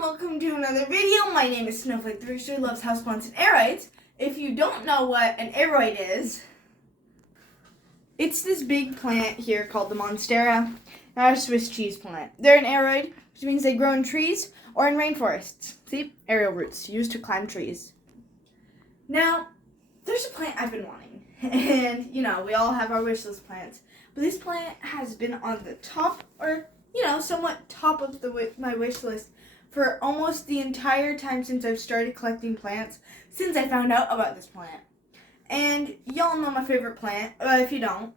and welcome to another video. My name is Snowflake the Rooster, loves houseplants and aroids. If you don't know what an aroid is, it's this big plant here called the Monstera, not a Swiss cheese plant. They're an aroid, which means they grow in trees or in rainforests. See? Aerial roots, used to climb trees. Now, there's a plant I've been wanting, and we all have our wish list plants, but this plant has been on the top, or somewhat top of my wish list for almost the entire time since I've started collecting plants, since I found out about this plant. And y'all know my favorite plant, if you don't,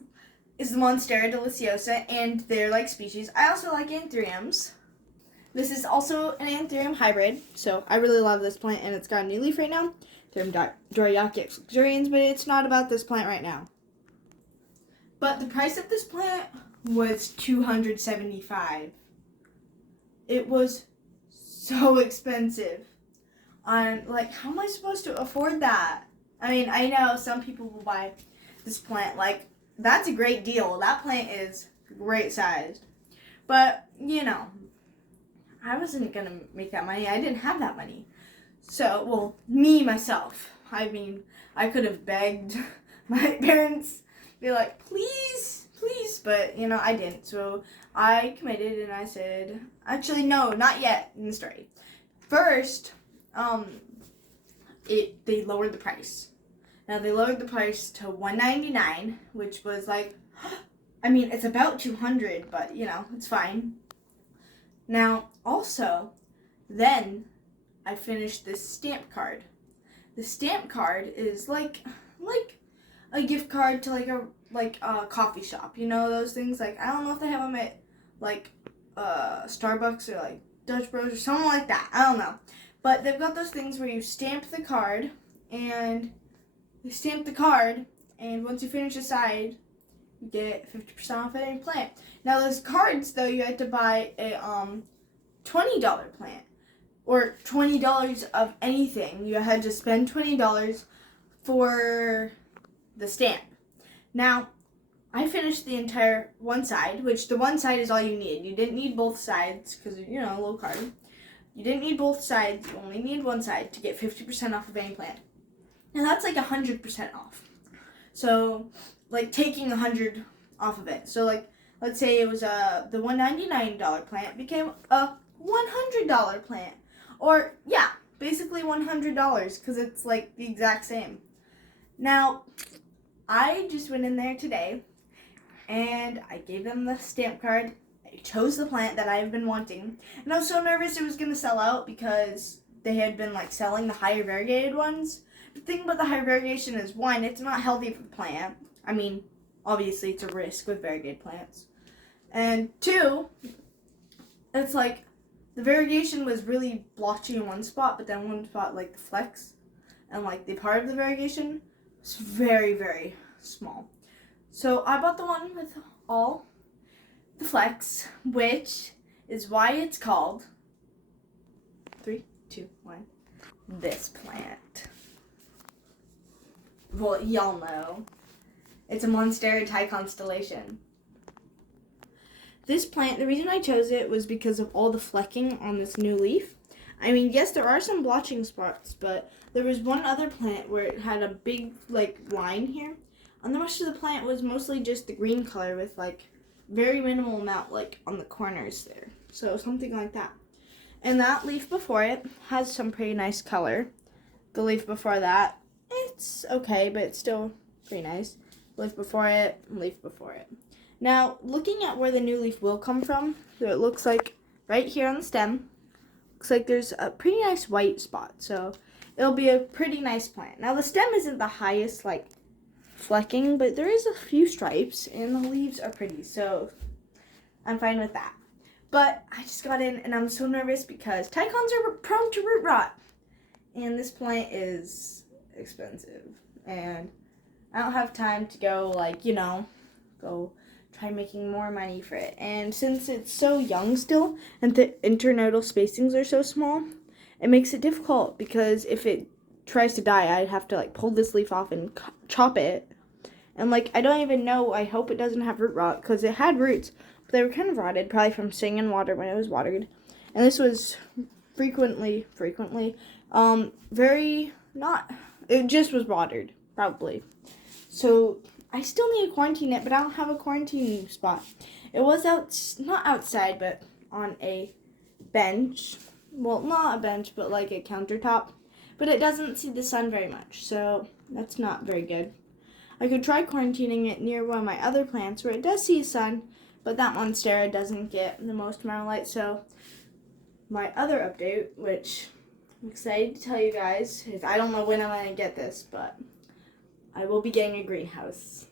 is the Monstera deliciosa, and they're like species. I also like anthuriums. This is also an anthurium hybrid, so I really love this plant, and it's got a new leaf right now. Dryarchia luxurians, but it's not about this plant right now. But the price of this plant was $275. It was so expensive. How am I supposed to afford that? I mean, I know some people will buy this plant. That's a great deal. That plant is great sized. But, I wasn't going to make that money. I didn't have that money. So, myself. I mean, I could have begged my parents, be like, please, but, I didn't. So, I committed and I said, actually, no, not yet in the story. First, they lowered the price. Now, they lowered the price to $199, which was it's about $200, but, it's fine. Now, also, then I finished this stamp card. The stamp card is like a gift card to a coffee shop. Those things. I don't know if they have them at Starbucks or Dutch Bros or something like that. I don't know, but they've got those things where you stamp the card, and once you finish the side, you get 50% off any plant. Now those cards, though, you had to buy a $20 plant. Or $20 of anything. You had to spend $20 for the stamp. Now, I finished the entire one side, which the one side is all you need. You didn't need both sides because, a little card. You didn't need both sides. You only need one side to get 50% off of any plant. Now, that's 100% off. So, taking 100 off of it. So, let's say it was the $199 plant became a $100 plant. Or, basically $100 because it's the exact same. Now, I just went in there today and I gave them the stamp card. I chose the plant that I've been wanting. And I was so nervous it was going to sell out because they had been selling the higher variegated ones. The thing about the higher variegation is, one, it's not healthy for the plant. I mean, obviously it's a risk with variegated plants. And two, it's the variegation was really blotchy in one spot, but then one spot, the flex, and, the part of the variegation was very, very small. So I bought the one with all the flex, which is why it's called 3, 2, 1, this plant. Well, y'all know. It's a Monstera Thai constellation. This plant, the reason I chose it was because of all the flecking on this new leaf. I mean, yes, there are some blotching spots, but there was one other plant where it had a big, line here. And the rest of the plant was mostly just the green color with, very minimal amount, on the corners there. So, something like that. And that leaf before it has some pretty nice color. The leaf before that, it's okay, but it's still pretty nice. Leaf before it, leaf before it. Now, looking at where the new leaf will come from, so it looks like right here on the stem, looks like there's a pretty nice white spot. So it'll be a pretty nice plant. Now, the stem isn't the highest, flecking, but there is a few stripes, and the leaves are pretty. So I'm fine with that. But I just got in, and I'm so nervous because Tycons are prone to root rot. And this plant is expensive. And I don't have time to go, go try making more money for it. And since it's so young still and the internodal spacings are so small, it makes it difficult because if it tries to die, I'd have to pull this leaf off and chop it. And I don't even know, I hope it doesn't have root rot because it had roots, but they were kind of rotted, probably from sitting in water when it was watered. And this was frequently, very not, it just was watered, probably. So I still need to quarantine it, but I don't have a quarantine spot. It was not outside, but on a bench. Well, not a bench, but like a countertop. But it doesn't see the sun very much, so that's not very good. I could try quarantining it near one of my other plants where it does see sun, but that monstera doesn't get the most amount of light. So my other update, which I'm excited to tell you guys, is I don't know when I'm going to get this, but I will be getting a greenhouse.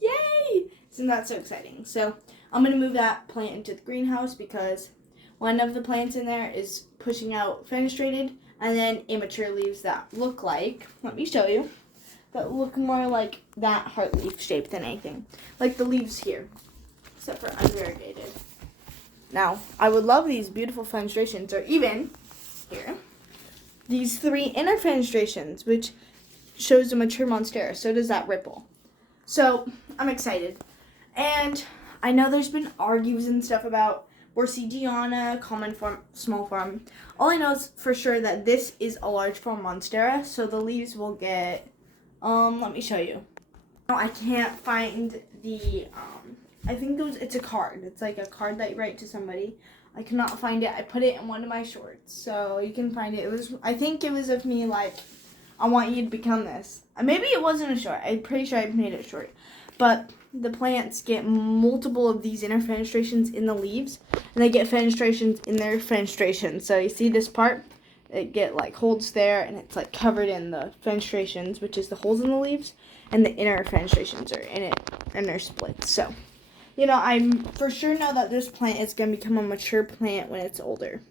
Yay! Isn't that so exciting? So I'm going to move that plant into the greenhouse because one of the plants in there is pushing out fenestrated and then immature leaves that look like, let me show you, that look more like that heart leaf shape than anything. Like the leaves here, except for unvariegated. Now, I would love these beautiful fenestrations, or even, here, these 3 inner fenestrations, which shows a mature monstera. So does that ripple. So, I'm excited. And I know there's been argues and stuff about Borsigiana, common form, small form. All I know is for sure that this is a large form monstera, so the leaves will get, let me show you. No, I can't find the, I think it's a card. It's like a card that you write to somebody. I cannot find it. I put it in one of my shorts, so you can find it. I think it was of me like, I want you to become this. Maybe it wasn't a short. I'm pretty sure I made it short. But the plants get multiple of these inner fenestrations in the leaves, and they get fenestrations in their fenestrations. So you see this part? It get like holes there, and it's like covered in the fenestrations, which is the holes in the leaves, and the inner fenestrations are in it, and they're split. So, you know, I'm for sure know that this plant is going to become a mature plant when it's older.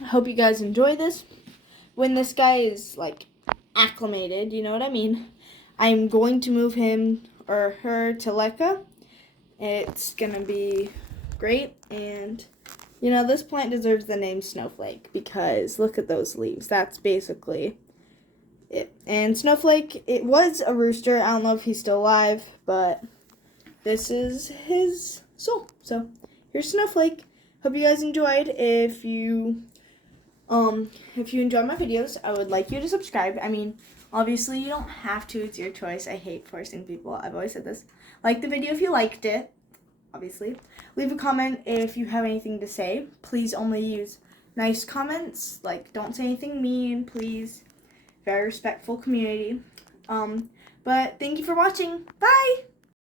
I hope you guys enjoy this. When this guy is like acclimated, you know what I mean, I'm going to move him or her to Lekka. It's going to be great, and you know, this plant deserves the name Snowflake because look at those leaves. That's basically it. And Snowflake, it was a rooster. I don't know if he's still alive, but this is his soul. So here's Snowflake. Hope you guys enjoyed. If you enjoy my videos, I would like you to subscribe. I mean, obviously you don't have to. It's your choice. I hate forcing people. I've always said this. Like the video if you liked it. Obviously. Leave a comment if you have anything to say. Please only use nice comments. Like, don't say anything mean, please. Very respectful community. But thank you for watching. Bye!